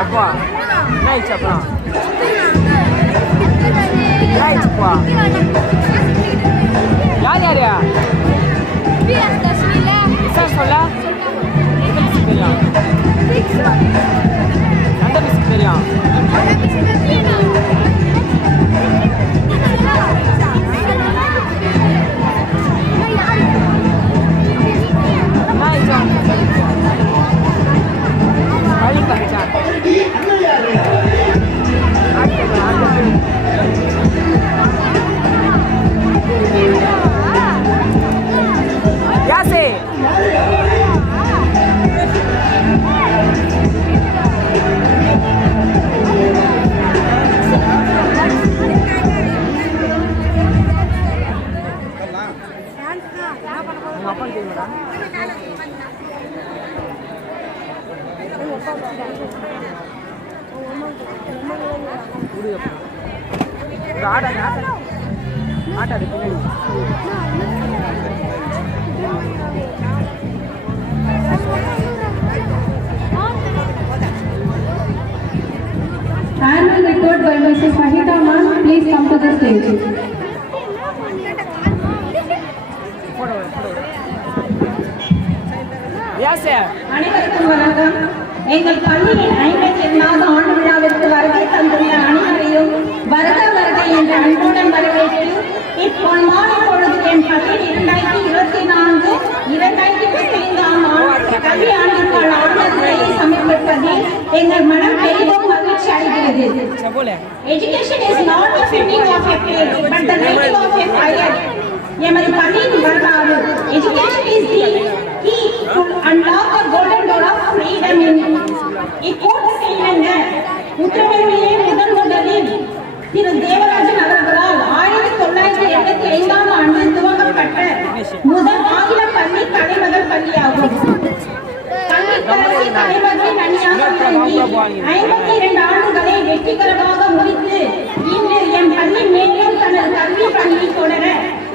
அப்பா என்ன ஆயிடுச்சு அப்புறம் என்ன ஆயிடுச்சுப்பா யார் யார் சார் சொல்ல எந்த மிஸ்க்கு தெரியும் எந்த மிஸ்க்கு தெரியும் Annual report by Mrs. Mahita Ma'am, please come to the stage. Yes, sir. அனைவருக்கும் வணக்கம். எங்கள் பள்ளியின் 52வது ஆண்டு விழாவிற்கு வருகை தந்துள்ள அனைவரையும் வருக வருக என்ற அன்புடன் வரவேற்று இப்பொன்மாலை பொழுது என் பள்ளியில் 2024-2025 கல்வி ஆண்டிற்கான ஆண்டுகளை சமர்ப்பிப்பதில் எங்கள் மனம் பெரிதும் மகிழ்ச்சி அடைகிறது. Education is not the filling of a plate, but the lighting of a fire. எமது பள்ளியின் வரலாறு. Education is the key to unlock the golden door of freedom in இக்கோட் செய்யங்க உத்தரவிலே முதலில் திரு தேவராஜன் அவர்களால் 1985ஆம் ஆண்டு துவங்கப்பட்ட முதல் ஆங்கில பள்ளி தலைமகன் பள்ளியாகும். தலைமகன் அணியாக விளங்கி 52 ஆண்டுகளை வெற்றிகரமாக முடித்து இன்று என் பள்ளி மேலும் தனது கல்வி பணியை தொடர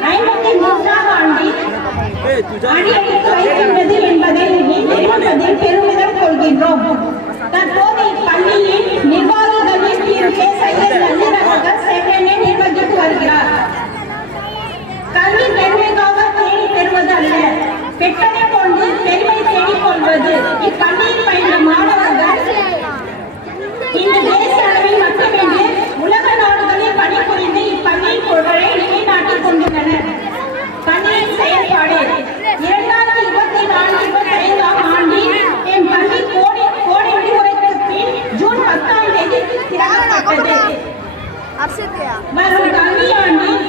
53ஆம் ஆண்டில் அடியெடுத்து வைத்துள்ளது என்பதை தெரிவிப்பதில் பெருமிதம் கொள்கின்றோம். தற்போது இப்பள்ளியின் நிர்வாகிகளின் தீர்ப்பை சையத் நசீர் அவர்கள் செவ்வனே நிர்வகித்து வருகிறார். கல்வி பெருமைக்காக தேடி பெறுவது அல்ல, பெற்றதை கொண்டு பெருமை தேடிக் கொள்வது. இப்பள்ளியில் பயிலும் மாணவர்கள் இந்த தேசிய அளவில் மட்டுமின்றி உலக நாடுகளில் பணிபுரிந்து இப்பள்ளியின் புகழை நிலைநாட்டிக் கொண்டுள்ளனர். பள்ளியின் செயல்பாடு 2024-25ஆம் ஆண்டில் என் பள்ளி கோடை விடுமுறைக்கு பின் ஜூன் 10ஆம் தேதி திறக்கப்பட்டது. வரும் கல்வியாண்டில்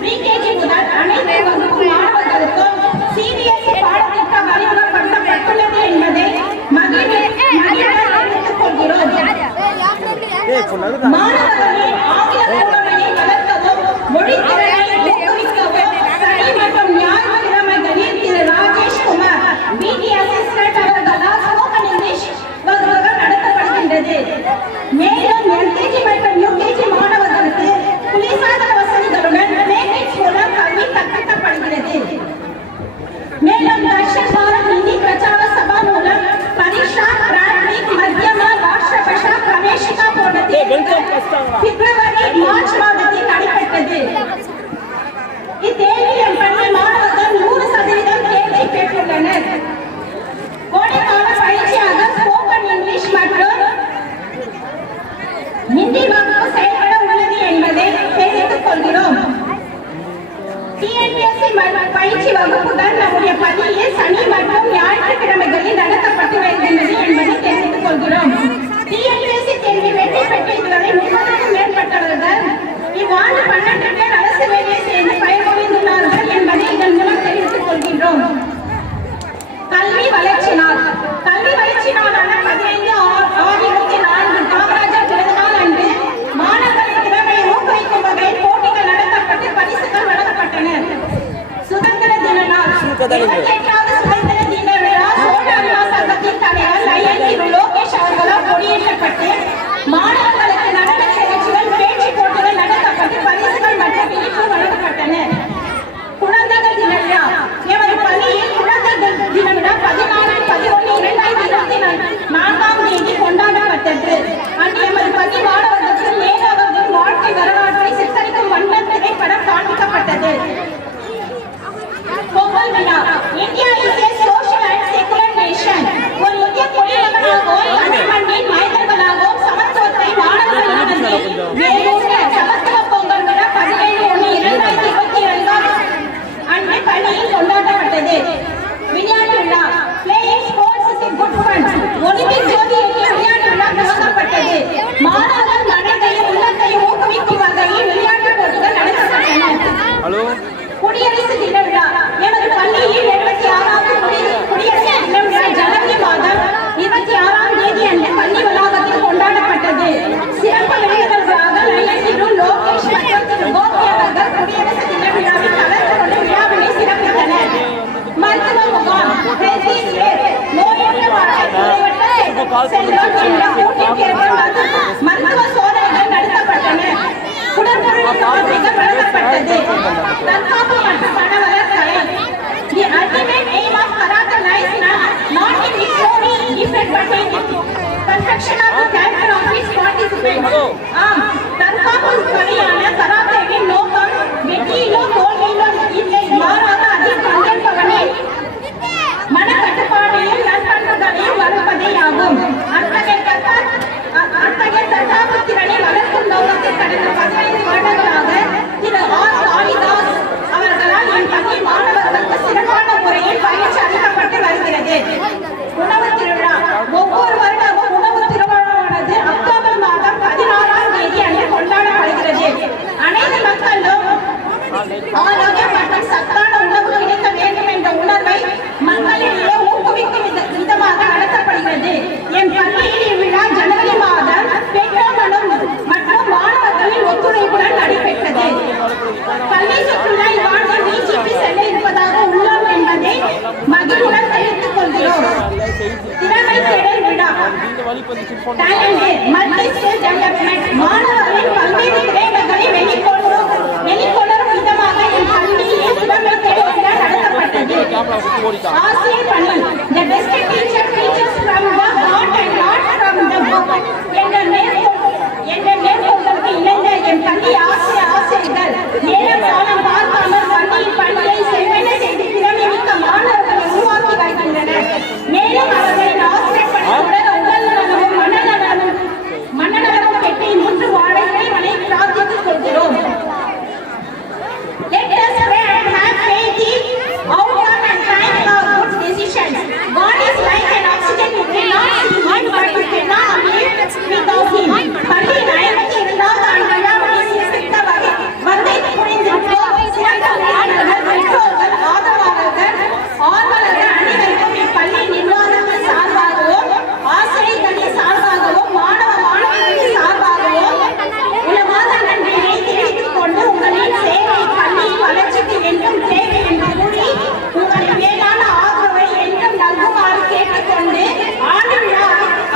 ப்ரீகேஜி முதல் அனைத்து வகுப்பு மாணவர்களுக்கும் சிபிஎஸ்இ பாடத்திட்டம் அறிமுகப்படுத்தப்பட்டுள்ளது என்பதை மகிழ்ச்சியுடன் தெரிவித்துக் கொள்கிறோம். மாணவர்களின் ஆங்கில திறமையை வளர்க்கவும் மொழித்திறனை ஊக்குவிக்கவும் சரி மற்றும் நியாய திறமைகளில் திரு ராஜேஷ் குமார் பிடி அசிஸ்டன்ட் அவர்களால் ஸ்போக்கன் இங்கிலீஷ் வகுப்புகள் நடத்தப்படுகின்றது. மேலும் எல்கேஜி மற்றும் யூகேஜி மாணவர்களுக்கு குளிர்சாதன வசதிகளுடன் பிளேகிட்ஸ் மூலம் கல்வி கற்பிக்கப்படுகிறது. மேலும் தர்ஷன் பாரத் ஹிந்தி பிரச்சார சபா மூலம் பரீட்சா பிராத்மிக் மத்தியம ராஷ்டிர பாஷா பிரவேசிகா போன்ற தேர்வுகள் பிப்ரவரி மார்ச் மாதத்தில் நடைபெற்றது. இத்தேர்வில் பள்ளி மாணவர்கள் 100% தேர்ச்சி பெற்றுள்ளனர். கோடைக்கால பயிற்சியாக ஸ்போக்கன் இங்கிலீஷ் மற்றும் ஹிந்தி வகுப்பு செயல்பட உள்ளது என்பதை தெரிவித்துக் கொள்கிறோம். டிஎன்பிஎஸ்சி பயிற்சி வகுப்புகள் நம்முடைய பள்ளியில் சனி மற்றும் ஞாயிற்றுக்கிழமைகளில் நடத்தப்பட்டு வருகின்றது என்பதை தெரிவித்துக் கொள்கிறோம். டிஎன்பிஎஸ்சி தேர்வில் வெற்றி பெற்ற இதுவரை 30க்கும் மேற்பட்டவர்கள் இவ்வாண்டு 12 பேர் அரசு வேலையை சேர்ந்து பயன்படுத்தியுள்ளார்கள் என்பதை இதன் மூலம் தெரிவித்துக் கொள்கின்றோம். கல்வி வளர்ச்சி நாள். கல்வி வளர்ச்சி நாளான 15/6/24 காமராஜர் பிறந்தநாள் அன்று மாணவர்களின் திறமையை ஊக்குவிக்கும் வகையில் போட்டிகள் நடத்தப்பட்டு பரிசுகள் வழங்கப்பட்டது. 28வது சுதந்திர தின விழா சோழ சங்கத்தின் தலைவர் லயன் திரு லோகேஷ் அவர்களால் கொடியேற்றப்பட்டு மாணவர்களுக்கு நடன நிகழ்ச்சிகள் பேச்சு போட்டிகள் நடத்தப்பட்டு பரிசுகள் மற்றும் இனிப்பு வழங்கப்பட்டன. குழந்தைகள் தின விழா எமது பள்ளியில் குழந்தைகள் தின விழா 14/11/2024ஆம் தேதி கொண்டாடப்பட்டது. அன்று எமது பள்ளி மாணவர்களுக்கு மேலாளர்கள் வாழ்க்கை வரலாற்றை சித்தரிக்கும் வண்ண திரைப்படம் காண்பிக்கப்பட்டது. பொங்கல் விழா India is a social and secular nation. ஒரு இந்திய குடிமகனாகவும் தமிழ் மண்ணின் மைந்தர்களாகவும் சமத்துவத்தை மாணவர்களானது வேரூன்ற சமத்துவ பொங்கல் விழா 17/1/2022 அன்று பள்ளியில் கொண்டாடப்பட்டது. விளையாட்டு விழா playing sports is a good fun. Olympic ஜோதி என்ற விளையாட்டு விழா துவங்கப்பட்டது. மாணவர்கள் மனதையும் உள்ளத்தையும் ஊக்குவிக்கும் வகையில் விளையாட்டு போட்டிகள் நடத்தப்பட்டன. குடியரசு தின விழா எமது பள்ளியில் 76வது குடியரசு தின விழா ஜனவரி மாதம் 26ஆம் தேதி அன்று பள்ளி வளாகத்தில் கொண்டாடப்பட்டது. சிறப்பு விருந்தினர்களாக லயன் திரு லோகேஷ் மற்றும் திரு கோபி அவர்கள் குடியரசு தின விழாவில் கலந்து கொண்டு விழாவினை சிறப்பித்தனர். மருத்துவ முகாம் நோயற்ற வாழ்க்கை செல்வம் என்ற போட்டிக்கேற்ப மருத்துவ சோதனைகள் நடத்தப்பட்டன. குடற்புழு சான்றிதழ் வழங்கப்பட்டது. தற்காப்பு மற்றும் மனவளர் கலை The ultimate aim of karate lies not in victory effect but in perfection of the character of its participants. தற்காப்பு கலையான கராத்தேவின் நோக்கம் வெற்றியிலோ தோல்வியிலோ இல்லை, மாறாக அதில் பங்கேற்பவனே மனக்கட்டுப்பாடையும் நற்பண்புகளையும் வளர்ப்பதே ஆகும். அத்தகைய தற்காப்பு திறனை வளர்க்கும் நோக்கத்தில் கடந்த 15 வருடங்களாக திரு ஆர் காளிதாஸ் அவர்களால் என் பள்ளி மாணவர்களுக்கு சிறப்பான முறையில் பயிற்சி அளிக்கப்பட்டு வருகிறது. உணவு திருவிழா ஒவ்வொரு வருடமும் உணவு திருவிழாவானது அக்டோபர் மாதம் 16ஆம் தேதி அன்று கொண்டாடப்படுகிறது. அனைத்து மக்களும் ஆரோக்கியம் மற்றும் சத்தான உணவு கிடைக்க வேண்டும் என்ற உணர்வை மக்களிடையே ஊக்குவிக்கும் விதமாக நடத்தப்படுகிறது. என் பள்ளியில் இவ்விழா ஜனவரி மாதம் பெற்றோர்களும் மற்றும் மாணவர்களின் ஒத்துழைப்புடன் நடைபெற்றது. பள்ளி சுற்றுலா இவ்வாண்டு விஜிபி செல்ல இருப்பதாக உள்ளோம் என்பதை மகிழ்வுடன் தெரிவித்துக் கொள்கிறோம். திறமை தேடல் விழா மல்டி ஸ்கில் டெவலப்மெண்ட் மாணவர்களின் பல்வேறு திறமைகளை வெளிக்கொணரும் விதமாக என் பள்ளியில் திறமை தேடல் விழா நடத்தப்பட்டது. ஆசிரியர் பணி The best teacher teaches from the heart and not from the book என்ற மேற்கோளுக்கு இணைந்த என் பள்ளி ஆசிரியர்கள் நேரம் காலம் பார்க்காமல் பள்ளியின் பணியை செவ்வென செய்து திறமை மிக்க மாணவர்களை உருவாக்கி வருகின்றனர். மேலும் அவர்களின் ஆசிரியர் பணியுடன் உடல் நலமும் மனநலமும் பெற்று முற்று வாழ இறைவனை பிரார்த்தித்துக் கொள்கிறோம். Let us pray and have faith in outcome and time for good decisions. God is like an oxygen. You cannot see him, but you cannot live without him. பள்ளியின் 52வது ஆண்டு விழாவை சிறப்பித்த வந்தை புரிந்திருப்போர் சிறந்த மாணவர்கள், பெற்றோர்கள், ஆர்வலர்கள் அனைவருக்கும் இப்பள்ளி நிர்வாகத்தின் சார்பாகவும் ஆசிரியர்களின் சார்பாகவும் மாணவ மாணவிகளின் சார்பாகவும் உலகாத நன்றியை தெரிவித்துக் கொண்டு உங்களின் சேவை பள்ளியின் வளர்ச்சிக்கு என்றும் தேவை என்று கூறி உங்களின் மேலான ஆதரவை என்றும் நல்குமாறு கேட்டுக்கொண்டு ஆண்டு விழா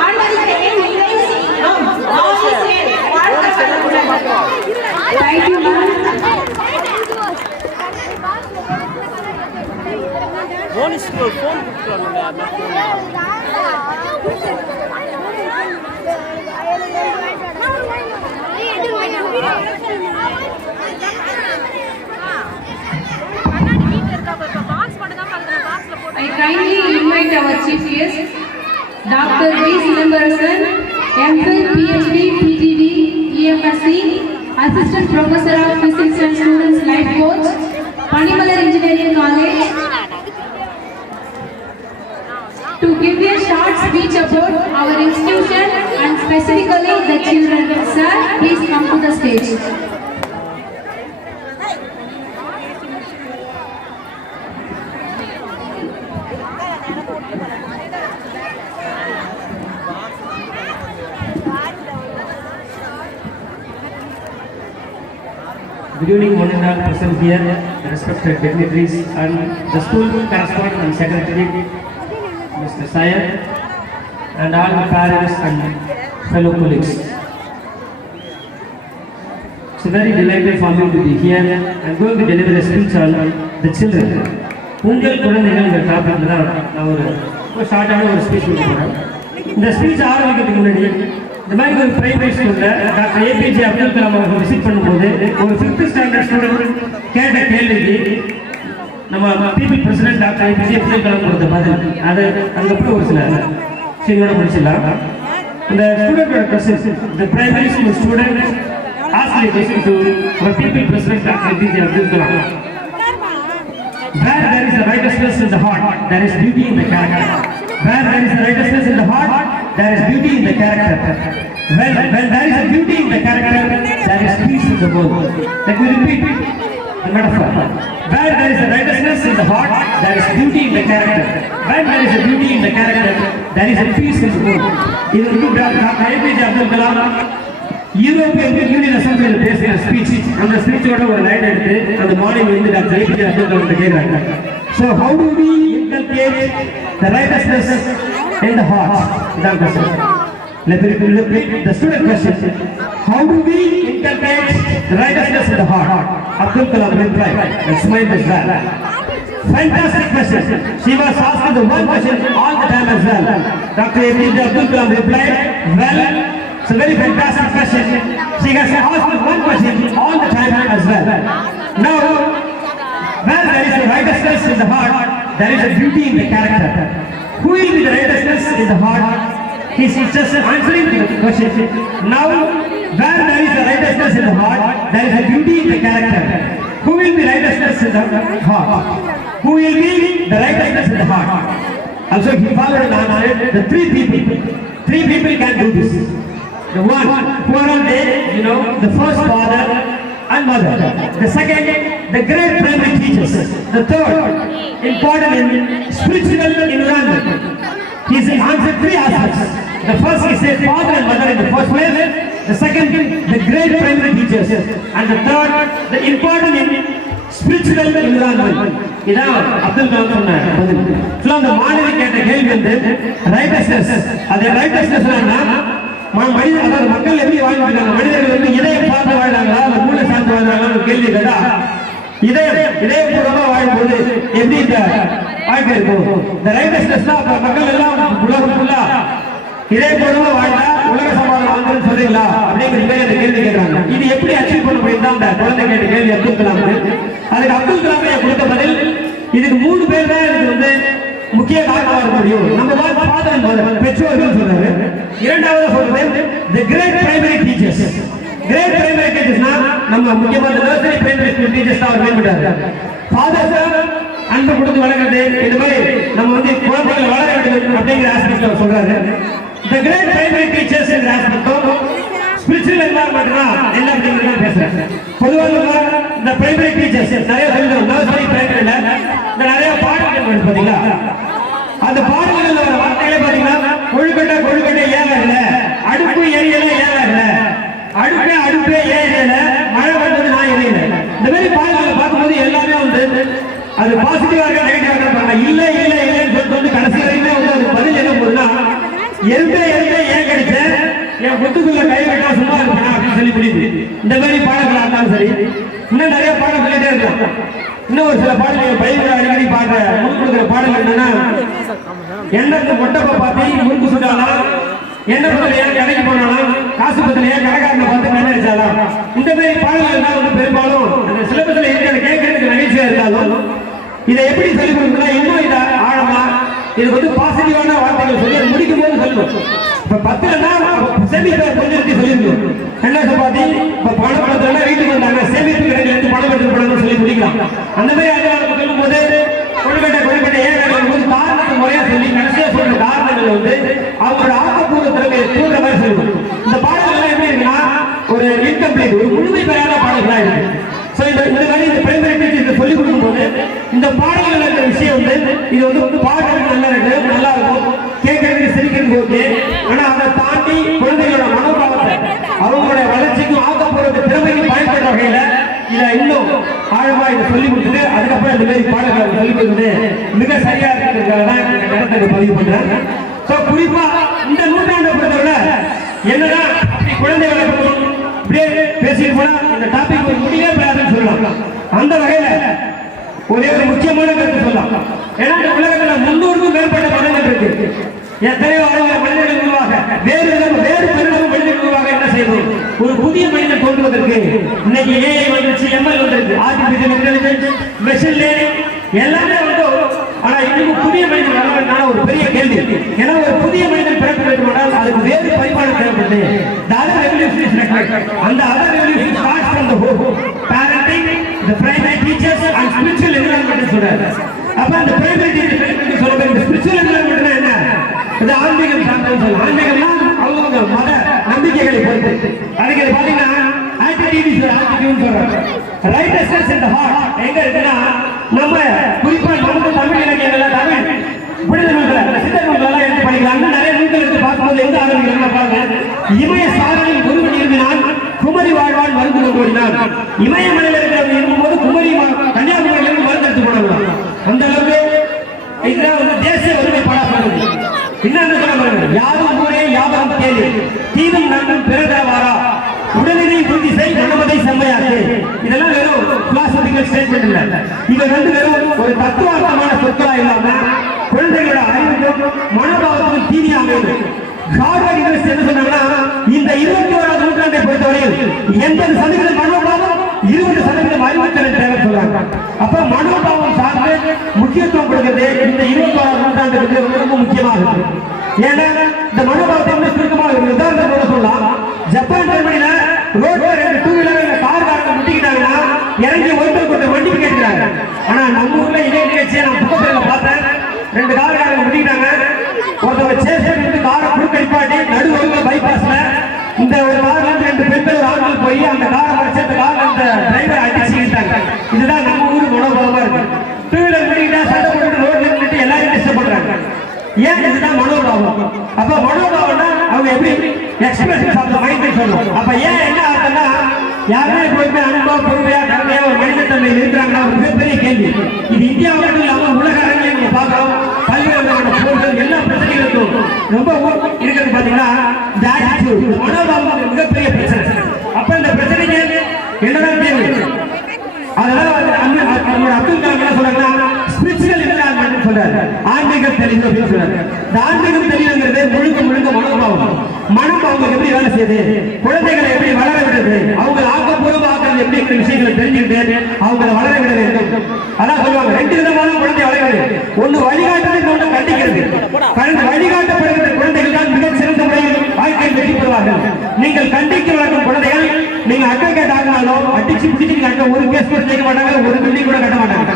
ஆண்டறிக்கையை நிறைவு செய்கிறோம். I kindly invite our chief guest, Dr. V. Silambaran, MPhil, PhD, PGD, EMSc, Assistant Professor of Physics and Students Life Coach, Panimalar Engineering College, to give a short speech about our institution and specifically the children. Sir, please come to the stage. Good evening, one and all present here, the respected dignitaries and the school correspondent and secretary, Mr. Sayan, and all the parents and fellow colleagues. It's very delighted for me to be here. I'm going to deliver a speech on the children. உங்கள் குழந்தைகள் டாபிக்ல தான் நான் ஒரு ஷார்ட்டான ஒரு speech கொடுக்க போகிறேன். இந்த ஸ்பீச் ஆரம்பிக்கிறதுக்கு முன்னாடி இந்த மாதிரி ஒரு பிரைமரி ஸ்கூலில் டாக்டர் ஏபிஜே அப்துல் கலாம் அவர்கள் விசிட் பண்ணும்போது ஒரு 5th ஸ்டாண்டர்ட் ஸ்டூடெண்ட் கேட்ட கேள்விக்கு நம்ம பிபி president doctor APJ Abdul Kalam கொடுத்த பதில் அது அதுக்கப்புறம் ஒரு சில விஷயங்களோட முடிச்சிடலாம். அந்த ஸ்டூடெண்டோட question the primary school student asked a question to our pipi president Dr. APJ Abdul Kalam. Where there is a righteousness in the heart, there is beauty in the character. Where there is a righteousness in the heart, there is beauty in the character. When there is a beauty in the character, there is peace in the world. Let me repeat the metaphor. Where there is a righteousness in the heart, there is beauty in the character. When there is a beauty in the character, there is a peace in the world. இது வந்து doctor APJ Abdul Kalam European union அசம்பிளியில் பேசுகிற speech. அந்த ஸ்பீச்சோட ஒரு line எடுத்து அந்த morning வந்து doctor APJ Abdul Kalam கேட்குறாங்க. So how do we inculcate the righteousness in the heart? That question. Let me repeat the student question. How do we inculcate the righteousness in the heart? Abdul Kalam replied and smiled as well. Fantastic question. She was asked the one question all the time as well. Dr. APJ Abdul Kalam replied, well, it's a very fantastic question. She has asked one question all the time as well. Now, where there is a righteousness in the heart, there is a beauty in the character. Who will be the righteousness in the heart? He is just answering the question. Now, where there is a righteousness in the heart, there is a beauty in the character. Who will be righteousness in the heart? Who will be the righteousness in the heart? Also, he followed on the three people. Three people can do this. The one, who are they? You know, the first father and mother. The second, the great primary teachers. The third, important in spiritual environment. He answered three aspects. The first is a father and mother in the first place. The second, the great primary teachers. And the third, the important in spiritual environment. இதான் அப்துல் கலாம் சொன்னார். அந்த மாணவி கேட்ட கேள்வி வந்து righteousness. அது ரைட்டஸ்னஸ்னா மனிதன், அதாவது மக்கள் எப்படி வாழ்ந்துருக்காங்க, மனிதர்கள் வந்து இதயம் சார்ந்து வாழ்றாங்களா இல்ல மூளை சார்ந்து வாழ்றாங்களா கேள்வி கேட்டா இதயபூர்வமா வாழும்போது எப்படி இந்த வாழ்க்கை இருக்கும்? இந்த ரைட்டஸ்னஸ் தான் மக்கள் எல்லாம் உலகம் ஃபுல்லா இதயபூர்வமா வாழ்ந்தா உலக சமாதானம் வந்துன்னு சொல்றீங்களா அப்படிங்கிற மாதிரி அந்த கேள்வி கேட்கறாங்க. இது எப்படி அச்சீவ் பண்ண முடியும் தான் அந்த குழந்தை கேட்ட கேள்வி அப்துல் கலாம். அதுக்கு அப்துல் கலாம் கொடுத்த பதில், இதுக்கு 3 பேர் தான் இதுக்கு வந்து முக்கிய காரணமா இருக்க முடியும். நம்ம ஃபாதர் பெற்றோர்கள் சொல்றாரு. இரண்டாவது சொல்றது the great primary teachers. great primary teachers நம்ம முக்கியமா நர்சரி பிரைமரி ஸ்கூல் டீச்சர்ஸ் தான் மேம்பட்டாரு. ஃபாதர் சார் அன்பு கொடுத்து வளர்க்கறது, இந்த மாதிரி நம்ம வந்து குழந்தைகளை வளர வேண்டும் அப்படிங்கிற ஆஸ்பெக்ட்ல சொல்றாரு. the great primary teachers என்ற ஆஸ்பெக்டும் ஸ்பிரிச்சுவல் என்வாயர்மெண்ட்னா என்ன அப்படிங்கறத பேசுறாங்க. பொதுவாக இந்த பிரைமரி டீச்சர்ஸ் நிறைய சொல்லுவாங்க. நர்சரி பிரைமரில இந்த நிறைய பாடங்கள் பாத்தீங்களா, அந்த பாடல்கள்ல வர வார்த்தைகளே பாத்தீங்கன்னா கொழுக்கட்டை ஏகல, அடுப்பு எரியல ஏகல, அடுப்பே ஏகல, மழை வந்தது நான் எரியல. இந்த மாதிரி பாடல்களை பார்க்கும்போது எல்லாமே வந்து அது பாசிட்டிவா இருக்கா நெகட்டிவா இருக்காங்க. இல்ல சொல்லிட்டு வந்து கடைசி வரைக்குமே வந்து அது பதில் என்ன போகுதுன்னா, எந்த ஏன் கிடைச்ச என் முத்துக்குள்ள கை விட்டா சும்மா இருப்பா அப்படின்னு சொல்லி முடியுது. இந்த மாதிரி பாடல்களா இருந்தாலும் சரி, இன்னும் நிறைய பாடம் சொல்லிட்டே இருக்கலாம். இன்னும் ஒரு சில பாடல்கள் பைபிள் அடிக்கடி பாடுற முன்கொடுக்கிற பாடல் என்னன்னா, எண்ணத்து மொட்டப்ப பார்த்து முறுக்கு சுட்டாலாம், என்ன பத்தில ஏன் கடைக்கு போனாலும், காசு பத்தில ஏன் கடைக்காரனை பார்த்து கண்ணடிச்சாலாம். இந்த மாதிரி பாடல்கள் தான் வந்து பெரும்பாலும் அந்த சிலபஸ்ல இருக்கிற கேட்கறதுக்கு நகைச்சுவையா இருந்தாலும் இதை எப்படி சொல்லிக் கொடுக்கணும், இன்னும் இதை ஆழமா இது வந்து பாசிட்டிவான வார்த்தைகள் சொல்லி அதை முடிக்கும் போது சொல்லணும். இப்ப 10லன்னா சேமிப்பை கொஞ்சம் சொல்லிருக்கணும். என்ன பாத்தி இப்ப பணத்துல வீட்டுக்கு வந்தாங்க, சேமிப்பு கடையில இருந்து பணம் எடுத்து போனாங்கன்னு சொல்லி முடிக்கலாம். அந்த மாதிரி அதிகாரம் சொல்லும் போது கொழுக்கட்டை ஏன் போது காரணத்தை முறையா சொல்லி கடைசியா சொல்ற காரணங்கள் வந்து அவங்களோட ஆக்கப்பூர்வ திறமையை தூண்டுற மாதிரி சொல்லணும். இந்த பாடல்கள் எப்படி இருக்குன்னா ஒரு இன்கம்ப்ளீட், ஒரு முழுமை பெறாத பாடல்களா இருக்கு. இந்த மாதிரி இந்த பிரைமரி டீச்சருக்கு சொல்லிக் கொடுக்கும் போது இந்த பாடல்கள் இருக்கிற விஷயம் வந்து இது வந்து பாடுறதுக்கு நல்லா இருக்கும், கேட்கறதுக்கு சிரிக்கிறது ஓகே. ஆனா அதை தாண்டி குழந்தைகளோட மனோபாவத்தை அவங்களுடைய வளர்ச்சிக்கும் ஆக்கப்பூர்வ திறமைக்கும் பயன்படுற வகையில இதை கொடுத்துட்டு அதுக்கப்புறம் இந்த மாதிரி பாடல்களை சொல்லிக் கொடுத்து மிக சரியா இருக்கிறதுக்காக தான் இந்த நேரத்தை பதிவு பண்றேன். ஸோ குறிப்பா இந்த நூற்றாண்டை பொறுத்தவரை என்னதான் அப்படி குழந்தை வளர்ப்பு இப்படியே பேசிட்டு போனா இந்த டாபிக் ஒரு முடிவே பெறாதுன்னு சொல்லலாம். அந்த வகையில ஒரே ஒரு முக்கியமான கருத்து சொல்லலாம். ஏன்னா இந்த உலகத்துல 300க்கும் மேற்பட்ட மதங்கள் இருக்கு. எத்தனையோ மனிதர்கள் உருவாக வேறு பெருளவு மனிதர்கள் உருவாக என்ன செய்யணும்? ஒரு புதிய மனிதன் தோன்றுவதற்கு இன்னைக்கு ஏஐ வந்துச்சு, எம்எல் வந்திருக்கு, ஆர்டிபிஷியல் இன்டெலிஜென்ஸ், மெஷின் லேர்னிங் எல்லாமே வந்து. ஆனா இன்னும் புதிய மனிதன் வரணும்னா ஒரு பெரிய கேள்வி. ஏன்னா ஒரு புதிய மனிதன் பிறக்க வேண்டுமானால் அதுக்கு வேறு பரிமாணம் தேவைப்படுது. அந்த other revolution starts from the home, parenting, the primary teachers and spiritual environment சொல்றாரு. அப்ப அந்த primary teachers சொல்றது இந்த spiritual environment என்ன? இது ஆன்மீகம் சார்ந்தது சொல்லலாம். ஆன்மீகம்னா அவங்க மத நம்பிக்கைகளை பொறுத்து. அதுக்கு பாத்தீங்கன்னா ஆட்டிடியூட் சொல்றாங்க. ரைட்டஸ்னஸ் இன் தி ஹார்ட் எங்க இருக்குன்னா நம்ம குறிப்பா நம்ம தமிழ் இலக்கியங்கள்ல தமிழ் விடுதலை நூல்கள் சித்தர் நூல்கள் எடுத்து படிக்கலாம். நிறைய நூல்கள் எடுத்து பார்க்கும்போது எந்த ஆரம்பிக்கிறோம் பாருங்க. இமய சாரலில் ஒருவன் இருந்தினான், குமரி வாழ்வான் மருந்து ஓடினான். இமயமலையில் இருக்கிறவங்க இருக்கும்போது குமரி கன்னியாகுமரியிலிருந்து மருந்து எடுத்து போனாங்க. அந்த அளவுக்கு இதுதான் வந்து தேசிய ஒருமைப்பாடு. இன்னொன்று சொல்ல யாரும் ஊரே யாவரும் கேள்வி, தீதும் நன்றும் பிறதவாரா, உடலினை உறுதி செய், மனமதை செம்மையாக்கு. இதெல்லாம் வெறும் பிலாசபிக்கல் ஸ்டேட்மெண்ட் இல்ல. இது வந்து வெறும் ஒரு தத்துவார்த்தமான சொற்களா இல்லாம குழந்தைகளோட அறிவுக்கும் மனோபாவத்துக்கும் தீனியா அமைது. ஹார்வர்ட் யூனிவர்சிட்டி என்ன சொன்னாங்கன்னா இந்த 21ஆம் நூற்றாண்டை பொறுத்தவரையில் 80% மனோபாவம் 20% அறிவுத்திறன் தேவை சொல்றாங்க. அப்ப மனோபாவம் சார்ந்து முக்கியத்துவம் கொடுக்கிறது இந்த 21ஆம் நூற்றாண்டுக்கு ரொம்ப முக்கியமாக இருக்கு. ஏன்னா இந்த மனோபாவத்தை சுருக்கமாக இருக்கு. உதாரணத்தோட சொல்லலாம், ஜப்பான் ஜெர்மனில ரோட்ல 2 டூ வீலர் கார்காரங்க முட்டிக்கிட்டாங்கன்னா இறங்கி ஒருத்தருக்கு வண்டி கேட்கிறாங்க. ஆனா நம்ம ஊர்ல இதே நிகழ்ச்சியை நான் புத்தகத்துல பார்த்தேன். 2 கார்காரங்க முட்டிக்கிட்டாங்க, ஒருத்தவங்க சேசன் காரை குறுக்கடிப்பாட்டி நடுவில் பைபாஸ்ல இந்த ஒரு கார்ல 2 பெண்கள் ஒரு ஆண்கள் போய் அந்த காரை மறைச்சு அந்த கார்ல அந்த டிரைவர் அடிச்சுக்கிட்டாங்க. இதுதான் நம்ம ஊர் மனோபாவமா இருக்கு. டூ வீலர் முட்டிக்கிட்டா சண்டை போட்டு ரோட்ல நின்றுட்டு எல்லாரும் டிஸ்டர்ப் பண்றாங்க. ஏன்? இதுதான் மனோபாவம். அப்ப மனோபாவம்னா அவங்க எப்படி எக்ஸ்பிரஷன்ஸ் ஆஃப் தி மைண்ட் சொல்லணும். அப்ப ஏன் என்ன ஆகுதுன்னா யாருமே எப்போதுமே அன்பா பொறுமையா கருமையா ஒரு மனிதத்தன்மை இருக்கிறாங்கன்னா ஒரு மிகப்பெரிய கேள்வி. இது இந்தியா மட்டும் இல்லாம உலக அரங்கில் நீங்க பார்க்கிறோம். பல்வேறு வகையான போர்கள் எல்லா பிரச்சனைகளுக்கும் ரொம்ப இருக்கிறது பாத்தீங்கன்னா இந்த ஆட்டிடியூட், மனோபாவம் மிகப்பெரிய பிரச்சனை. அப்ப இந்த பிரச்சனைக்கு என்னதான் தீர்வு? அதனால நம்மளோட அப்துல் கலாம் என்ன சொல்றாங்கன்னா ஸ்பிரிச்சுவல் என்விரான்மென்ட் சொல்றாரு. ஆன்மீகம் தெளிவு அப்படின்னு சொல்றாரு. இந்த ஆன்மீகம் தெளிவுங்கிறது முழுக்க மனோபாவம். மனம் அவங்க எப்படி வேலை செய்யுது, குழந்தைகளை எப்படி வளர விடுது, அவங்க ஆக்கப்பூர்வமாக ஆக்கிறது எப்படி விஷயங்களை தெரிஞ்சுக்கிட்டு அவங்களை வளர விட வேண்டும். அதான் சொல்லுவாங்க 2 விதமான குழந்தை வளர்கிறது. ஒன்று வழிகாட்டுறது, இன்னொன்று கண்டிக்கிறது. வழிகாட்டப்படுகிற குழந்தைகள் தான் மிகச் சிறந்த முறையில் வாழ்க்கையில் வெற்றி பெறுவார்கள். நீங்கள் கண்டிக்க வளர்க்கும் குழந்தைகள் நீங்க அட்வொகேட் ஆகினாலும் அடிச்சு பிடிச்சு ஒரு கேஸ் கூட செய்ய மாட்டாங்க, ஒரு பில்டிங் கூட கட்ட மாட்டாங்க.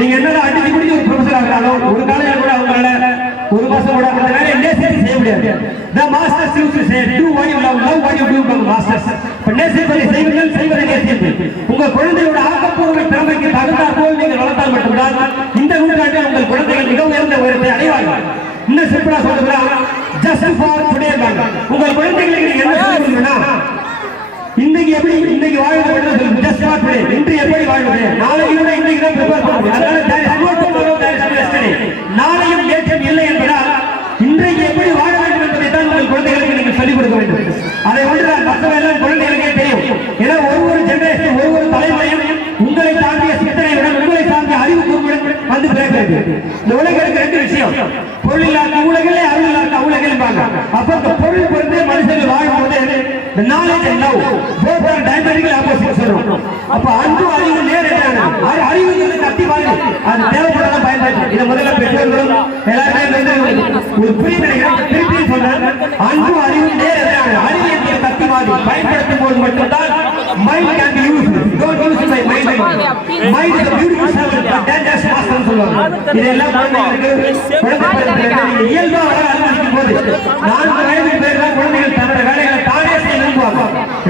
நீங்க என்னதான் அடிச்சு பிடிச்சி ஒரு ப்ரொஃபஸர் ஆகினாலும் ஒரு காலையில கூட அவங்களால ஒரு மாசம் கூட அந்த வேலையை நேசித்து செய்ய முடியாது. The masters used to say, do what you love, love what you do from masters. இப்ப நேசிப்பதை செய்வீர்கள், செய்வதை நேசிப்பீர்கள். உங்க குழந்தையோட ஆக்கப்பூர்வ திறமைக்கு தகுந்தாற்போல் நீங்கள் வளர்த்தால் மட்டும்தான் இந்த நூற்றாண்டில் உங்கள் குழந்தைகள் மிக உயர்ந்த உயரத்தை அடைவார்கள். இன்னும் சிம்பிளா சொல்றா ஜஸ்ட் ஃபார் டுடே. உங்கள் குழந்தைகளுக்கு நீங்க என்ன சொல்லுவீங்கன்னா இன்னைக்கு எப்படி இன்னைக்கு வாழ்வது, ஜஸ்ட் ஃபார் டுடே, இன்று எப்படி வாழ்வது, நாளைக்கு கூட இன்னைக்கு தான் ப்ரிப்பேர் பண்ணுங்க. அதனால நாளையும் நேற்றம் இல்லை என்பதால் இன்றைக்கு எப்படி வாழ வேண்டும் என்பதை தான் உங்கள் குழந்தைகளுக்கு நீங்கள் சொல்லிக் கொடுக்க வேண்டும். அதை ஒன்றுதான் மற்றவெல்லாம் குழந்தைகளுக்கே தெரியும். ஏன்னா ஒவ்வொரு ஜெனரேஷன் ஒவ்வொரு தலைமுறையும் உங்களை தாண்டிய சிந்தனையுடன் உங்களை தாண்டிய அறிவு கூறுடன் வந்து பிறக்கிறது. இந்த உலகிற்கு 2 விஷயம், பொருள் இல்லாத உலகிலே அருள் இல்லாத உலகில் இருப்பாங்க. அப்ப அந்த பொருள் பொறுத்து மனுஷர்கள் வாழும்போது the knowledge and love both are diametrically opposite சொல்றோம். அப்ப அன்பு அறிவு நேரடியானது. அறிவுங்கிறது கத்தி வாங்கி அது தேவைப்படாத பயன்படுத்தும். இதை முதல்ல பெற்றோர்களும் எல்லாருமே ஒரு திருப்பி சொல்றாங்க. அன்பு அறிவு நேரடியானது. அறிவு என்கிற கத்தி வாங்கி பயன்படுத்தும் போது மட்டும்தான் mind can be used. Don't use my mind. Mind is a beautiful servant but dangerous master சொல்லுவாங்க. இதெல்லாம் குழந்தைகளுக்கு இயல்பா வர அனுமதிக்கும் போது 4 வயது பேர்கள் குழந்தைகள் தன்னுடைய வேலைகளை தானே செய்ய விரும்புவாங்க.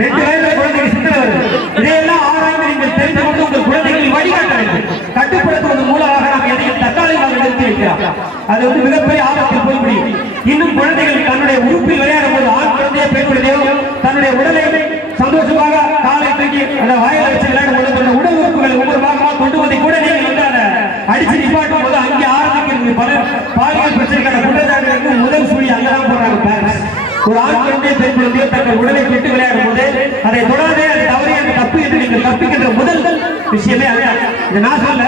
2 வயதுல குழந்தைக்கு சிந்தனை வருது. இதையெல்லாம் ஆராய்ந்து நீங்கள் தெரிந்து கொண்டு உங்கள் குழந்தைகள் வழிகாட்ட வேண்டும். கட்டுப்படுத்துவதன் மூலமாக நாம் எதையும் தற்காலிகமாக நிறுத்தி வைக்கிறோம். அது வந்து மிகப்பெரிய ஆபத்தில் போய் முடியும். இன்னும் குழந்தைகள் தன்னுடைய உறுப்பில் விளையாடும் போது ஆண் குழந்தையோ பெண் குழந்தையோ தன்னுடைய உடலை சந்தோஷமாக காலை தூக்கி அந்த வாயில வச்சு விளையாடும் போது உடல் உறுப்புகளை ஒவ்வொரு பாகமாக கொண்டு ஒரு ஆண் குழந்தையோ பெண் குழந்தையோ தங்கள் உடலை தொட்டு விளையாடும் போது அதை தொடாதே, அது தவறு, அது தப்பு என்று நீங்கள் கற்பிக்கின்ற முதல் விஷயமே அதுதான். இது நான் சொல்ல,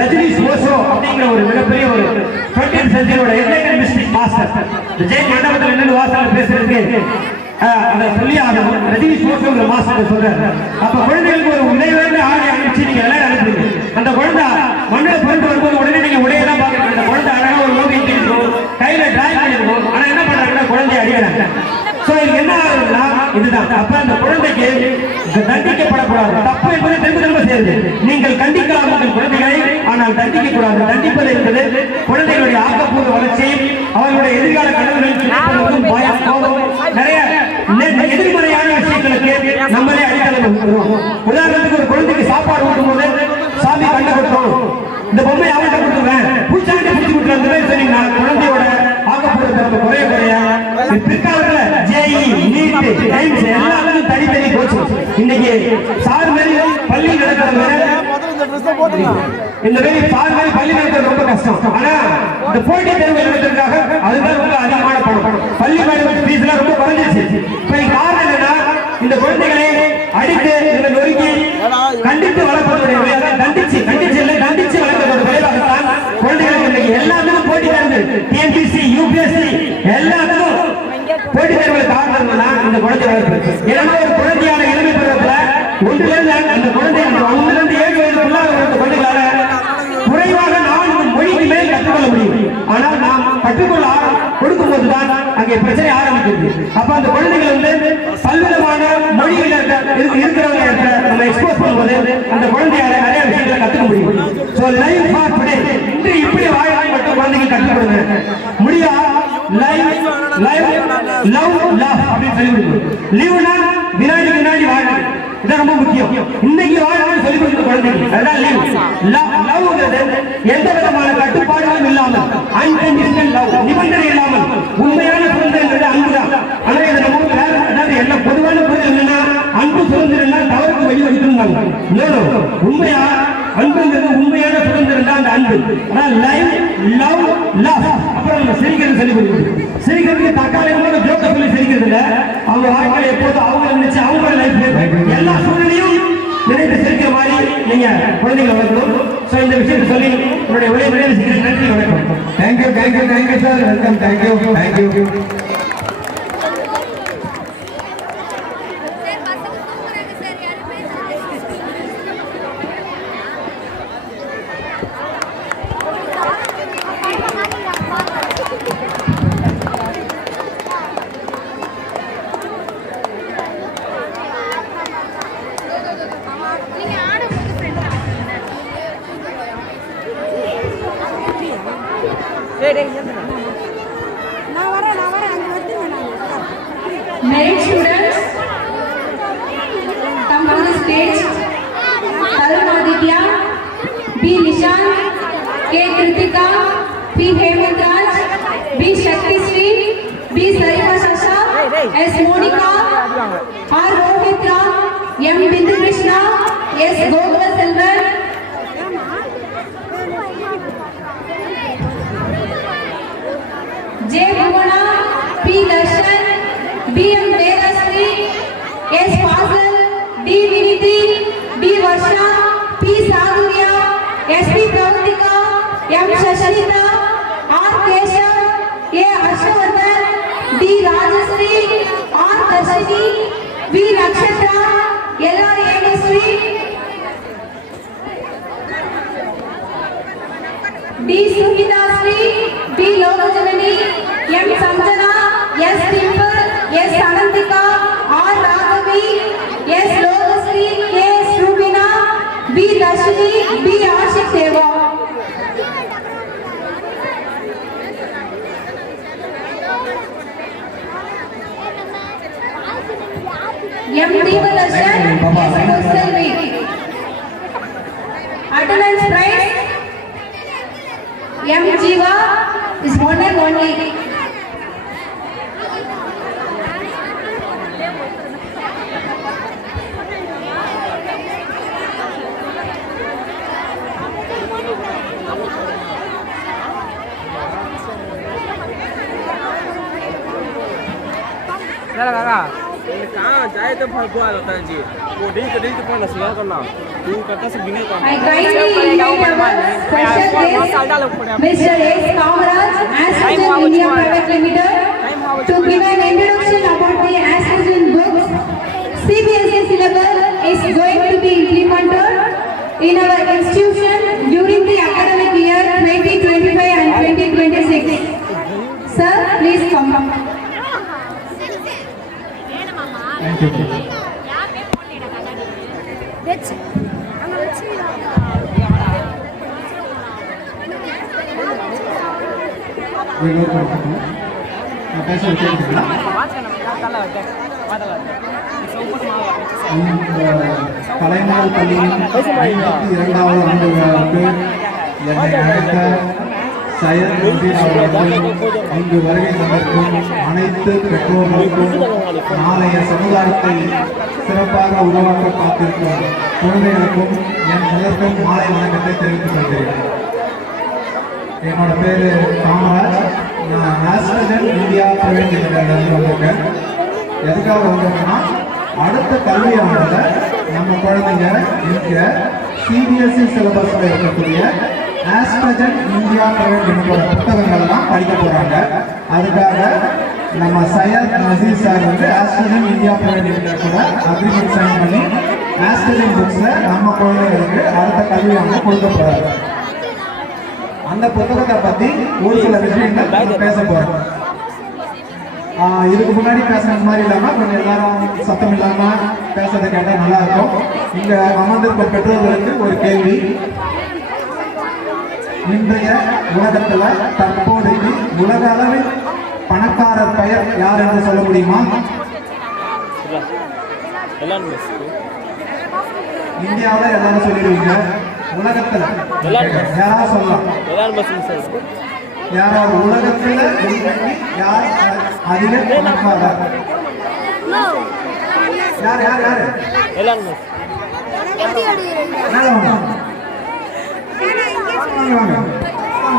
ரஜினி ஓஷோ அப்படிங்கிற ஒரு மிகப்பெரிய ஒரு 20th செஞ்சுரியோட என்லைட்டன் மிஸ்டிக் மாஸ்டர் ஜெயின் மண்டபத்தில் என்னென்ன வாசல் பேசுறதுக்கு அதை சொல்லி ஆகணும். ரஜினி ஓஷோங்கிற மாஸ்டர் சொல்றாரு. அப்ப குழந்தைகளுக்கு ஒரு உடையவே ஆடை அனுப்பிச்சு நீங்க விளையாட அனுப்புறீங்க. அந்த குழந்தை மண்ணில் பிறந்து வரும்போது உடனே நீங்க உடையதான் பாக்குறீங்க. அந்த குழந்தை அழகா ஒரு ஓவியம் இருக்கும், கையில டிராயிங் பண்ணிருக்கும். ஆனா என்ன பண்றாங்கன்னா குழந்தைய அடிக்கிறாங்க. சோ இது என்ன ஆகுதுன்னா இதுதான். அப்ப அந்த குழந்தைக்கு தண்டிக்கப்படக்கூடாது. தப்பு என்பது திரும்ப திரும்ப சேருது. நீங்கள் கண்டிக்கலாம் உங்கள் குழந்தைகளை, ஆனால் தண்டிக்க கூடாது. தண்டிப்பது என்பது குழந்தைகளுடைய ஆக்கப்பூர்வ வளர்ச்சியை, அவர்களுடைய எதிர்கால கனவுகளுக்கு பயம், கோபம், நிறைய எதிர்மறையான விஷயங்களுக்கு நம்மளே அடித்தளம். உதாரணத்துக்கு ஒரு குழந்தைக்கு சாப்பாடு ஊட்டும் போது சாமி கண்ட கொடுத்தோம், இந்த பொம்மை அவன்கிட்ட கொடுத்துருவேன், பூச்சாண்டி பிடிச்சி விட்டு அந்த மாதிரி சொன்னீங்கன்னா குழந்தையோட ஆக்கப்பூர்வ குறைய குறைய பிற்காலத்துல ஜேஇ, நீட், டைம்ஸ் எல்லாத்துக்கும் தனித்தனி கோச்சு. இன்னைக்கு சார் மாதிரி பள்ளி நடக்கிறது, இந்த மாதிரி சார் மாதிரி பள்ளி நடக்கிறது ரொம்ப கஷ்டம். ஆனா இந்த போட்டி தேர்வு எழுதுறதுக்காக அதுதான் ரொம்ப அதிகமான பணம். பள்ளி மேடம் ஃபீஸ் எல்லாம் ரொம்ப குறைஞ்சிருச்சு. இப்ப காரணம் என்னன்னா இந்த குழந்தைகளை அடித்து இந்த நொறுக்கி கண்டித்து வளர்ப்பதோடைய விளையாட தண்டிச்சு வளர்ப்பதோட விளைவாகத்தான் குழந்தைகளுக்கு இன்னைக்கு எல்லாத்துக்கும் போட்டி தேர்வு, டிஎன்பிஎஸ்சி, யூபிஎஸ்சி எல்லாத்துக்கும் போட்டி தேர்வுல காரணம் இந்த குழந்தை வளர்ப்பு. ஏன்னா ஒரு குழந்தையான இளமை பருவத்துல ஒன்றிலிருந்து அந்த குழந்தை 1 to 7 வயதுக்குள்ள குழந்தைகளால குறைவாக 4 மொழிக்கு மேல் கற்றுக்கொள்ள முடியும். ஆனால் நாம் கற்றுக்கொள்ள கொடுக்கும் போதுதான் அங்கே பிரச்சனை ஆரம்பிக்கிறது. அப்ப அந்த குழந்தைகள் பல்விதமான மொழிகள் இருக்கிறவங்க நம்ம எக்ஸ்போஸ் பண்ணும்போது அந்த குழந்தையால நிறைய விஷயங்களை கற்றுக்க முடியும். சோ லைஃப் ஃபார் டுடே, இன்று இப்படி வாழ மட்டும் குழந்தைகள் கற்றுக்கொடுங்க. முடியா லைஃப் லவ் அப்படின்னு சொல்லி கொடுக்கணும். லீவ்னா வினாடி வினாடி வாழணும், இது ரொம்ப முக்கியம். இன்னைக்கு வாழணும்னு சொல்லி கொடுக்கிற குழந்தைகள் அதான் லீவ். லவ்ங்கிறது எந்த விதமான கட்டுப்பாடுகளும் இல்லாமல், அன்கண்டிஷனல் லவ், நிபந்தனை இல்லாமல் உண்மையான சுதந்திரங்கிறது அன்புதான். ஆனா இதை நம்ம அதாவது என்ன பொதுவான பொருள் என்னன்னா அன்பு சுதந்திரம் தவறுக்கு வழிவகுத்துருந்தாங்க. உண்மையா அன்புங்கிறது உண்மையான சுதந்திரம் தான் அந்த அன்பு. அதான் லைவ் லவ் லவ். அப்புறம் நம்ம சிரிக்கிறது சொல்லி கொடுக்கணும். சிரிக்கிறதுக்கு தற்காலிகமான ஜோக்க சொல்லி சிரிக்கிறது இல்லை. அவங்க வாழ்க்கையில எப்போதும் அவங்க நினைச்சு அவங்க லைஃப் எல்லா சூழ்நிலையும் நினைத்து சிரிக்கிற மாதிரி நீங்க குழந்தைகளை வளர்க்கணும். சோ இந்த விஷயத்தை சொல்லி உங்களுடைய உரையை செய்கிறேன். நன்றி, வணக்கம். Thank you sir. Welcome. Thank you. Merit students, come to the stage. Tarun Aditya, B. Nishan, K. Kritika, P. Hemant Raj, B. Shakti Sri, B. Sarima Sasha, S. Monica, R. Rohitra, M. Bindu Krishna, S. Gokula Selvan, J. Bhuvana, P. Darshan, B. M. Devasri, S. Fazal, D. Viniti, D. Varsha, P. Sadhurya, S. P. Pravutika, M. Shashita, R. Keshav, A. Harshavardhan, D. Rajasri, R. Darshini, V. Nakshatra, L. R. Yegasri, D. Suhidasri, D. Lokajanani, M. Sanjana, S. Dimple, S. Anantika, R. Raghavi, S. Lokasri, K. Rubina, B. Darshini, B. Ashik Deva. M. Devadarshan, S. Koselvi. Attendance prize M. Jiva is one and only. 来了，哥哥。कहाँ जाए तो भगवा होता है जी वो दिन के पर नसीहा करना तू करता से बिना काम I kindly invite our special guest, Mr. S. Kamaraj, Astrogen India Private Limited, to give an introduction about the Astrogen books. CBSE syllabus is going to be implemented in our institution during the academic year 2025 and 2026. Sir, please come. Thank you. We go to पैसा उठेगा கலைஞர் பள்ளியின் 52வது ஆண்டு விழாவுக்கு என்னை அழைத்த சையத் நசீர் அவர்களுக்கும் இங்கு வருகை தந்திருக்கும் அனைத்து பெற்றோர்களுக்கும் நாளைய சமுதாயத்தை சிறப்பாக உருவாக்க காத்திருக்கும் குழந்தைகளுக்கும் என் முதற்கும் மாலை வணக்கத்தை தெரிவித்துக் கொள்கிறேன். என்னோட பேரு காமராஜ். நான் ஆஸ்ட்ரோஜன் இந்தியா பிரைவேட் லிமிடெட்ல வந்திருக்கேன். எதுக்காக வந்திருக்கேன்னா அடுத்த கல்வியாண்டுல நம்ம குழந்தைங்க இங்க சிபிஎஸ்இ சிலபஸ்ல இருக்கக்கூடிய ஆஸ்ட்ரோஜன் இந்தியா பிரைவேட் லிமிடெட் புத்தகங்கள்லாம் படிக்க போறாங்க. அதுக்காக நம்ம சையத் நசீர் சார் வந்து ஆஸ்ட்ரோஜன் இந்தியா பிரைவேட் லிமிடெட் கூட அக்ரிமெண்ட் சைன் பண்ணி ஆஸ்ட்ரோஜன் புக்ஸை நம்ம குழந்தைங்களுக்கு அடுத்த கல்வியாண்டு கொடுக்க போறாங்க. அந்த புத்தகத்தை பத்தி ஒரு சில விஷயங்கள் பேச போறோம். இதுக்கு முன்னாடி பேசுறது மாதிரி இல்லாம கொஞ்சம் எல்லாரும் சத்தம் இல்லாம பேசுறதை கேட்டா நல்லா இருக்கும். இங்க அமர்ந்திருக்கும் பெற்றோர்களுக்கு ஒரு கேள்வி. இன்றைய உலகத்துல தற்போதைக்கு உலக அளவில் பணக்காரர் பெயர் யார் என்று சொல்ல முடியுமா? இந்தியாவில் எல்லாரும் சொல்லிடுவீங்க. உலகத்துல யாராவது சொல்லலாம்? யாராவது உலகத்துல யார் அதிக பணக்காரர்? யார் யார் யாரு?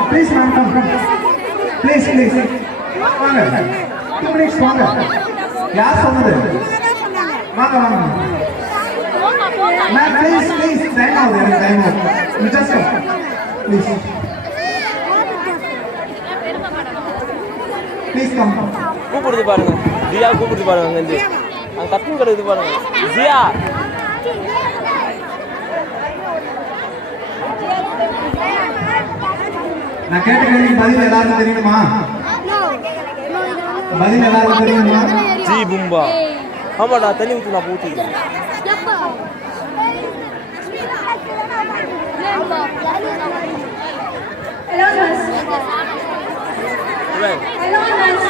Please ma'am come come please please வாங்க 2 மினிட்ஸ் வாங்க. யார் சொன்னது? வாங்க வாங்க மேம் ப்ளீஸ் ப்ளீஸ் டைம் ஆகுது எனக்கு டைம் ஆகுது. Just please please come. கூப்பிடுது பாருங்க ஜியா கூப்பிடுது பாருங்க அங்கேருந்து அங்கே கத்துன்னு கிடக்குது பாருங்க ஜியா. நான் கேட்ட கேள்விக்கு பதில் எல்லாருக்கும் தெரியுமா? பதில் எல்லாருக்கும் தெரியுமா? ஜி பும்பா ஆமாடா தண்ணி ஊற்றி நான் ஊற்றிக்கிறேன். Hello, miss. Hello, miss. Hello, miss.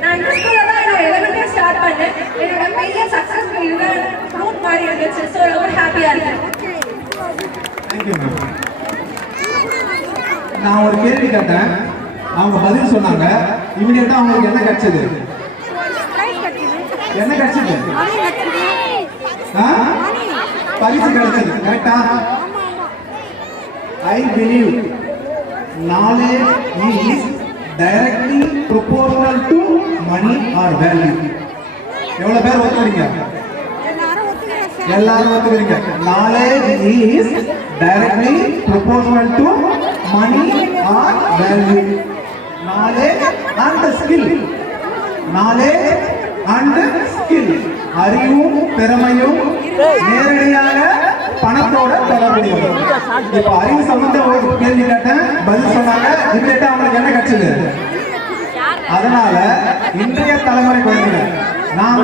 நான் இந்த ஸ்கூல்ல தான் நான் 11th ஸ்டார்ட் பண்ணேன். என்னோட பெரிய சக்சஸ் இதுதான் ரூட் மாதிரி இருந்துச்சு. ஸோ ரொம்ப ஹாப்பியா இருக்கேன். Thank you ma'am. நான் ஒரு கேள்வி கேட்டேன், அவங்க பதில் சொன்னாங்க. இமிடியேட்டா அவங்களுக்கு என்ன கிடைச்சது? என்ன கிடைச்சது? பரிசு கிடைச்சது. கரெக்டா? I believe knowledge is directly proportional to money or value. எவ்வளவு பேர் ஒத்துக்கிறீங்க? எல்லாரும் ஒத்துக்கிறீங்க. Knowledge is directly proportional to money or value. Knowledge and skill. Knowledge and skill. அறிவும் திறமையும் நேரடியாக பணத்தோட தொடர்புடையது. இப்ப அறிவு சம்பந்த ஒரு கேள்வி கேட்டேன், பதில் சொன்னாங்க. இமிடியேட்டா அவங்களுக்கு என்ன கிடைச்சது? அதனால இன்றைய தலைமுறை குழந்தைகள் நான்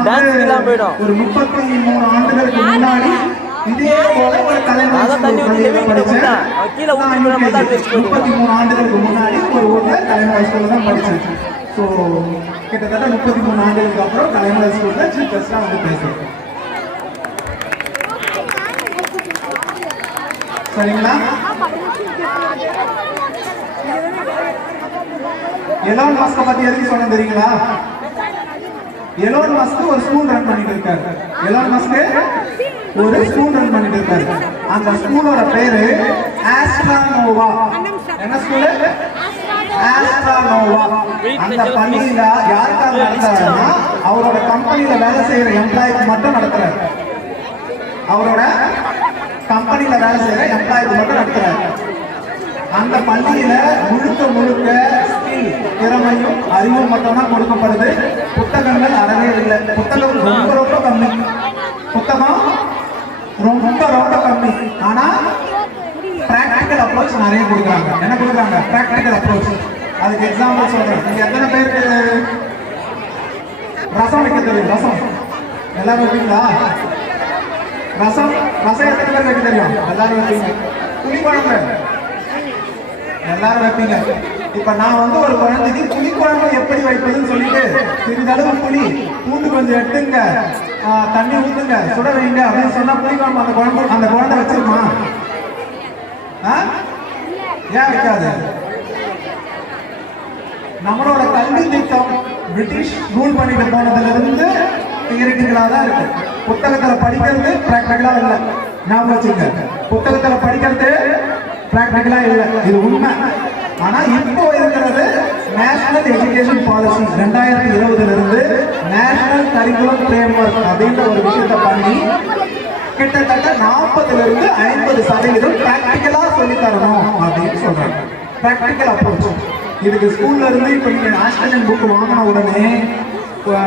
ஒரு 33 ஆண்டுகளுக்கு முன்னாடி இதே போல ஒரு தலைமுறை படிச்சேன். 33 ஆண்டுகளுக்கு முன்னாடி ஒரு ஊர்ல தலைமுறை ஸ்கூல்ல தான் படிச்சேன். ஸோ கிட்டத்தட்ட 33 ஆண்டுகளுக்கு அப்புறம் தலைமுறை ஸ்கூல்ல சீஃப் கெஸ்டா வந்து பேசுறேன். சரிங்களா? எலான் மஸ்க் பத்தி எதுக்கு சொன்ன தெரியுங்களா? எலான் மஸ்க் ஒரு ஸ்கூல் ரன் பண்ணிட்டு இருக்காரு. எலான் மஸ்க் ஒரு ஸ்கூல் ரன் பண்ணிட்டு இருக்காரு. அந்த ஸ்கூலோட பேரு ஆஸ்ட்ரானோவா. என்ன ஸ்கூல்? ஆஸ்ட்ரானோவா. அந்த பள்ளியில யாருக்காக நடத்துறாருன்னா அவரோட கம்பெனில வேலை செய்யற எம்ப்ளாய்க்கு மட்டும் நடத்துறாரு. அவரோட கம்பெனில வேலை செய்யற எம்ப்ளாய்க்கு மட்டும் நடத்துறாரு. அந்த பள்ளியில முழுக்க முழுக்க ஸ்கில், திறமையும் அறிவும் மட்டும்தான் கொடுக்கப்படுது. புத்தகங்கள் அறவே இல்லை. புத்தகம் ரொம்ப ரொம்ப கம்மி. புத்தகம் ரொம்ப ரொம்ப கம்மி. ஆனா பிராக்டிக்கல் அப்ரோச் நிறைய கொடுக்குறாங்க. என்ன கொடுக்குறாங்க? Practical approach. அதுக்கு எக்ஸாம்பிள் சொல்றேன். நீங்க எத்தனை பேருக்கு ரசம் வைக்க தெரியும்? ரசம் எல்லாரும் வைப்பீங்களா? ரசம் எத்தனை பேர் வைக்க தெரியும்? எல்லாரும் வைப்பீங்க. புளிக்குழம்பு எல்லாரும் வைப்பீங்க. இப்ப நான் வந்து ஒரு குழந்தைக்கு புளிக்குழம்பு எப்படி வைப்பதுன்னு சொல்லிட்டு சிறிதளவு புளி, பூண்டு கொஞ்சம் எடுத்துங்க, தண்ணி ஊத்துங்க, சுட வைங்க அப்படின்னு சொன்னா புளிக்குழம்பு அந்த குழந்தை வச்சிருமா? ஏன் வைக்காது? நம்மளோட கல்வி திட்டம் பிரிட்டிஷ் ரூல் பண்ணிட்டு போனதுல இருந்து தியரிட்டிக்கலா தான் இருக்கு. புத்தகத்துல படிக்கிறது பிராக்டிகலா இல்லை. ஞாபகம் வச்சுங்க, புத்தகத்துல படிக்கிறது பிராக்டிகலா இல்லை. இது உண்மை. ஆனா இப்போ இருக்கிறது நேஷனல் எஜுகேஷன் பாலிசி 2020 இருந்து நேஷனல் கரிக்குலம் ஃப்ரேம்வொர்க் அப்படின்ற ஒரு விஷயத்தை பண்ணி கிட்டத்தட்ட 40% பிராக்டிகலா சொல்லி தரணும் அப்படின்னு சொல்றாங்க. Practical approach. இதுக்கு ஸ்கூல்ல இருந்து இப்போ நீங்க ஆஸ்ட்ரேலியன் புக் வாங்கின உடனே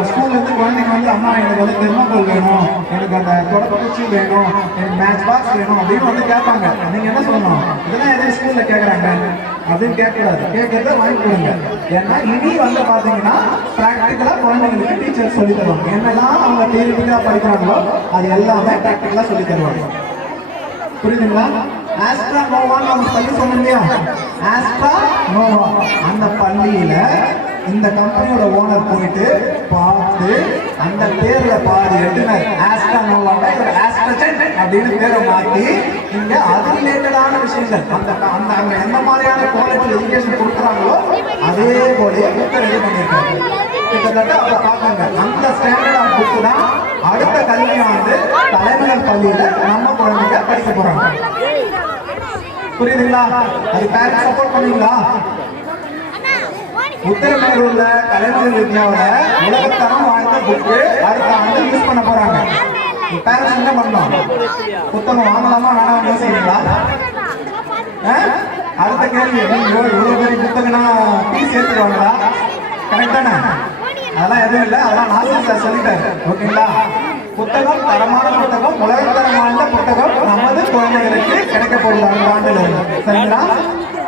ஸ்கூல்ல இருந்து குழந்தைங்க வந்து அம்மா எனக்கு வந்து தெர்மாக்கோல் வேணும், எனக்கு அந்த தொடப்பூச்சி வேணும், எனக்கு மேட்ச் பாக்ஸ் வேணும் அப்படின்னு வந்து கேட்பாங்க. நீங்க என்ன சொல்லணும்? இதெல்லாம் எதுவும் ஸ்கூல்ல கேட்கறாங்க அப்படின்னு கேட்கக்கூடாது. கேட்கறத வாங்கி கொடுங்க. ஏன்னா இனி வந்து பாத்தீங்கன்னா பிராக்டிக்கலா குழந்தைங்களுக்கு டீச்சர் சொல்லி தருவாங்க. என்னெல்லாம் அவங்க தியரிட்டிக்கலா படிக்கிறாங்களோ அது எல்லாமே பிராக்டிக்கலா சொல்லி தருவாங்க. புரியுதுங்களா? ஆஸ்ட்ரானோவான்னு நம்ம பள்ளி சொன்னோம் இல்லையா? ஆஸ்ட்ரானோவா அந்த பள்ளியில இந்த கம்பெனியோட ஓனர் போயிட்டு பார்த்து அந்த பேர்ல பாதி எழுதினார். ஆஸ்ட்ரானோவாட்டா இவர் ஆஸ்ட்ரஜன் அப்படின்னு பேரை மாற்றி இங்க அது ரிலேட்டடான விஷயங்கள் அந்த எந்த மாதிரியான குவாலிட்டி எஜுகேஷன் கொடுக்குறாங்களோ அதே போல புக்கை ரெடி பண்ணியிருக்காங்க. கிட்டத்தட்ட அதை பார்ப்பாங்க. அந்த ஸ்டாண்டர்ட் ஆஃப் புக்கு தான் அடுத்த கல்வியாண்டு தலைமையர் பள்ளியில நம்ம குழந்தைங்க படிக்க போறாங்க. புரியுதுங்களா? அது பேரண்ட்ஸ் சப்போர்ட் பண்ணுவீங்களா? உத்தரமேரூர்ல கலைஞர் வித்யாவோட உலகத்தரம் வாய்ந்த புக்கு அடுத்த ஆண்டு யூஸ் பண்ண போறாங்க. பேரண்ட்ஸ் என்ன பண்ணணும்? புத்தகம் வாங்கலாமா வேணாம் யோசிக்கிறீங்களா? அடுத்த கேள்வி, இவ்வளவு பெரிய புத்தகம்னா ஃபீஸ் ஏற்றுவாங்களா? கரெக்டான? அதெல்லாம் எதுவும் இல்லை. அதெல்லாம் நாசிக் சொல்லிட்டாரு. ஓகேங்களா? புத்தகம் தரமான புத்தகம், உலகத்தரமான புத்தகம் நமது குழந்தைகளுக்கு கிடைக்க போகுது அந்த ஆண்டுல. சரிங்களா?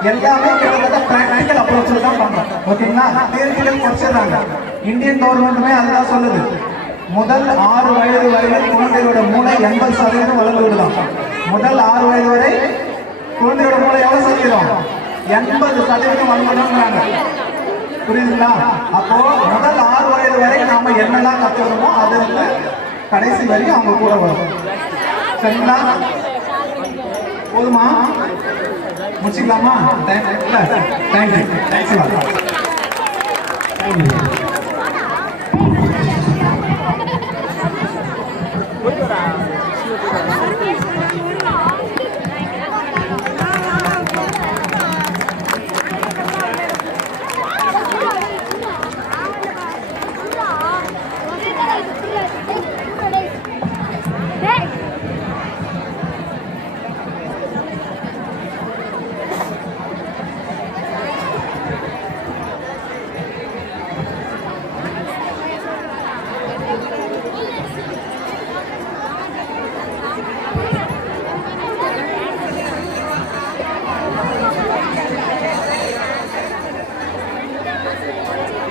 எல்லாமே கிட்டத்தட்ட பிராக்டிக்கல் அப்ரோச் தான் பண்றோம். ஓகேங்களா? தியரிட்டிக்கல் குறைச்சிடுறாங்க. இந்தியன் கவர்மெண்ட்டுமே அதுதான் சொல்லுது. முதல் 6 வயது வரையில் குழந்தையோட மூளை 80% வளர்ந்து விடலாம். முதல் 6 வயது வரை குழந்தையோட மூளை எவ்வளவு சதவீதம்? 80% வளர்ந்துடுறாங்க. புரியுதுங்களா? அப்போ முதல் 6 வயது வரை நாம என்னெல்லாம் கத்துக்கிறோமோ அது வந்து கடைசி வரையும் அவங்க கூட வரும். சரிங்களா? போதுமா? முடிச்சுக்கலாமா? தேங்க்யூ.